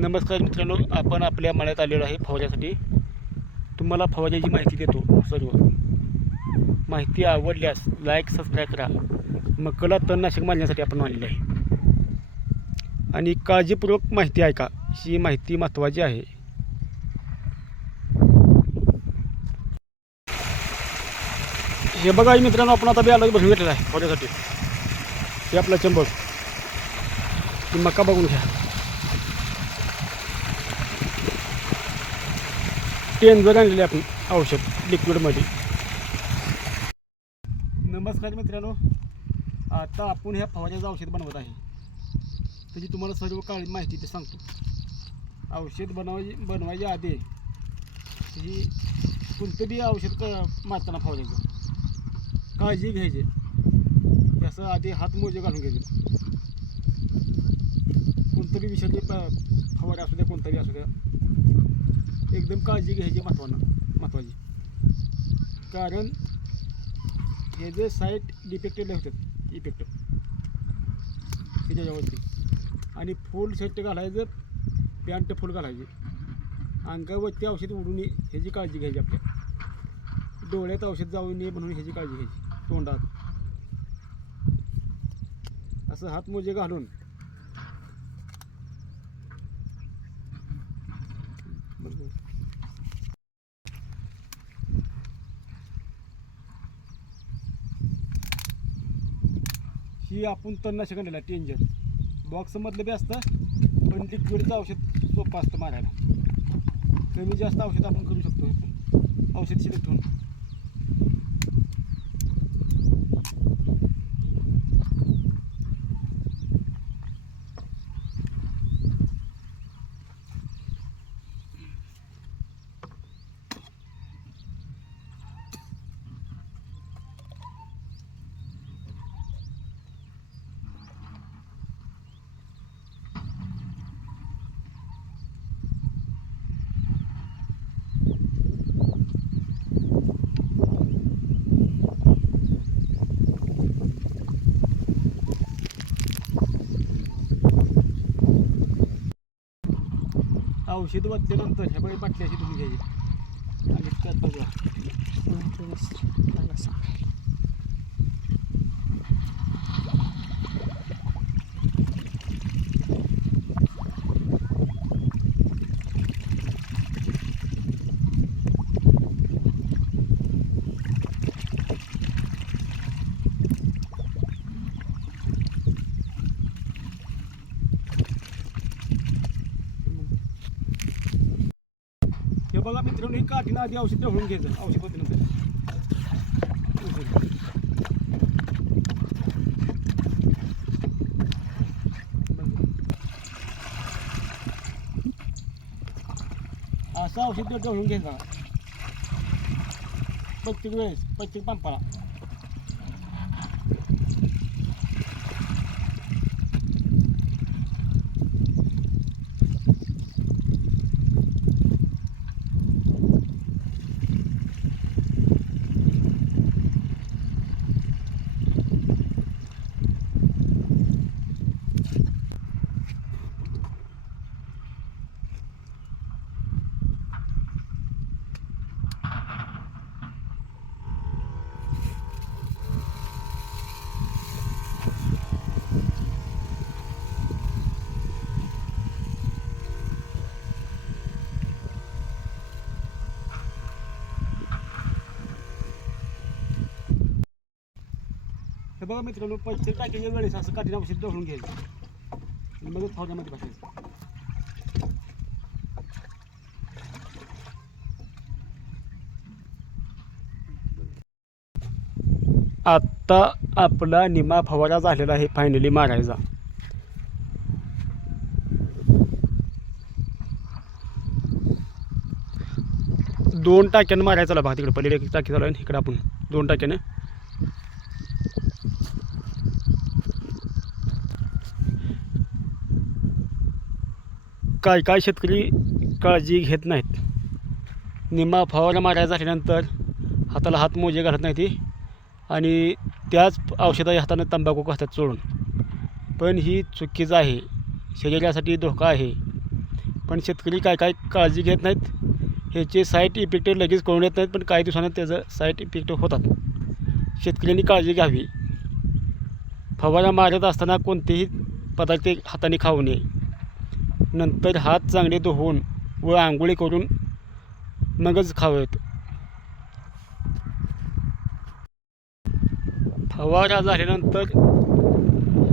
नमस्कार मित्रांनो आपण आपल्या मळ्यात आलेलो आहे फवाऱ्यासाठी तुम्हाला फवाऱ्याची माहिती देतो सर्व. माहिती आवडल्यास लाईक सबस्क्राईब करा. मकला तणनाशक मारण्यासाठी आपण आलेलो आहे. आणि काळजीपूर्वक माहिती ऐका ही माहिती महत्त्वाची आहे. हे बघा मित्रांनो आपण आता बी आलं भरून घेतलेलं आहे फवाऱ्यासाठी हे आपला चंबळ. मका बघून घ्या. टेंजर आणलेले आपण औषध लिक्विडमध्ये. नमस्कार मित्रांनो. आता आपण ह्या फवाऱ्याचं औषध बनवत आहे. त्याची तुम्हाला सर्व काळी माहिती ते सांगतो. औषध बनवायची बनवायच्या आधी ही कोणतं बी औषध क मारताना फवाऱ्याचं काळजी घ्यायची. त्याचं आधी हात मोजे घालून घ्यायचे. कोणतं बी विषयाचे प- फवारे असू द्या कोणतं बी असू द्या. एकदम काळजी घ्यायची महत्वानं महत्त्वाची कारण हे जे साईट डिफेक्टेड होतात इफेक्ट त्याच्यावरती. आणि फुल शर्ट घालायचं पॅन्ट फुल घालायचे. अंगावरती औषध उडू नये ह्याची काळजी घ्यायची आपल्या. डोळ्यात औषध जाऊ नये म्हणून ह्याची काळजी घ्यायची तोंडात. असं हातमोजे घालून ही आपण तणनाशक आणलेलं आहे टेंजर बॉक्समधलं बी असतं पण लिक्विडचं औषध सोपं असतं मारायला. कमी जास्त औषध आपण करू शकतो औषध शिल्लक ठेवून. औषध वाचल्यानंतर ह्या बघा बाटल्याशी तुम्ही घ्यायची. आणि त्यात बघा. हे बघा मित्रांनो ही काठीनं आधी औषध ढवळून घ्यायचं औषध होते असं औषध ढवळून घ्यायचं. प्रत्येक वेळेस प्रत्येक पंपाला. बघा मित्रांनो पैसे टाकायच्या वेळेस असं काठीनं औषध ढवळून घ्यायचं आणि मग फौजामध्ये बसायचं. आत्ता आपला निमा फवारा झालेला आहे फायनली मारायचा. दोन टाक्यानं मारायचा बघा इकडे पलीकडे एक टाकी चालू आहे इकडं आपण दोन टाक्यानं. काय काय शेतकरी काळजी घेत नाहीत? निम्मा फवारा मारायला झाल्यानंतर हाताला हात मोजे घालत नाही ती. आणि त्याच औषधाच्या हातानं तंबाखू हातात चोळून. पण ही चुकीचं आहे. शरीरासाठी धोका आहे. पण शेतकरी काय काय काळजी घेत नाहीत? ह्याचे साईड इफेक्ट लगेच कळून येत नाहीत पण काही दिवसांनी त्याचं साईड इफेक्ट होतात. शेतकऱ्यांनी काळजी घ्यावी. फवारा मारत असताना कोणतेही पदार्थ हाताने खाऊ नये. नंतर हात चांगले धुवून व आंघोळी करून मगच खावेत. फवारा झाल्यानंतर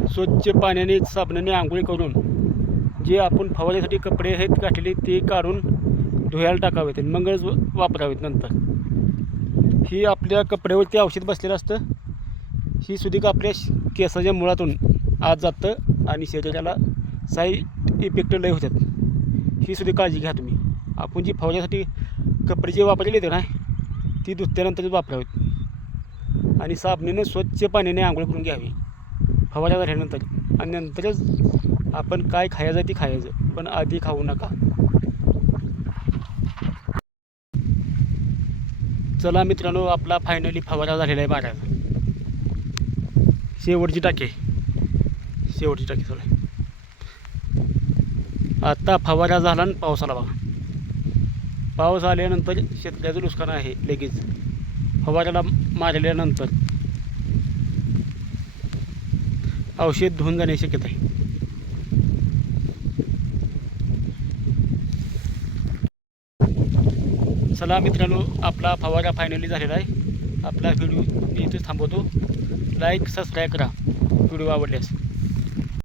स्वच्छ पाण्याने साबणाने आंघोळी करून जे आपण फवाऱ्यासाठी कपडे आहेत काढलेले ते काढून धुयाला टाकावेत आणि मगच व- वापरावेत नंतर. ही आपल्या कपड्यावरती औषध बसलेलं असतं. ही सुद्धा आपल्या केसाच्या मुळातून आत जातं आणि शरीराला साई इफेक्ट लय होतात ही सुद्धा काळजी घ्या तुम्ही. आपण जी फवाऱ्यासाठी कपडे जे वापरलेले आहेत ना ती धुतल्यानंतरच वापरावीत. आणि साबणीने स्वच्छ पाण्याने आंघोळ करून घ्यावी. फवारा झाल्यानंतर. आणि नंतरच आपण काय खायचं ते खायचं पण आधी खाऊ नका. चला मित्रांनो आपला फायनली फवारा झालेला आहे बाराचा. शेवटची टाके. शेवटची टाके चला आत्ता फवारा झाला आणि पाऊस आला बघा. पाऊस आल्यानंतर शेतकऱ्याचं नुकसान आहे लगेच. फवाऱ्याला मारल्यानंतर. औषध धुवून जाण्याची शक्यता आहे. चला मित्रांनो आपला फवारा फायनली झालेला आहे. आपला व्हिडिओ मी इथेच थांबवतो. लाईक सबस्क्राईब करा. व्हिडिओ आवडल्यास.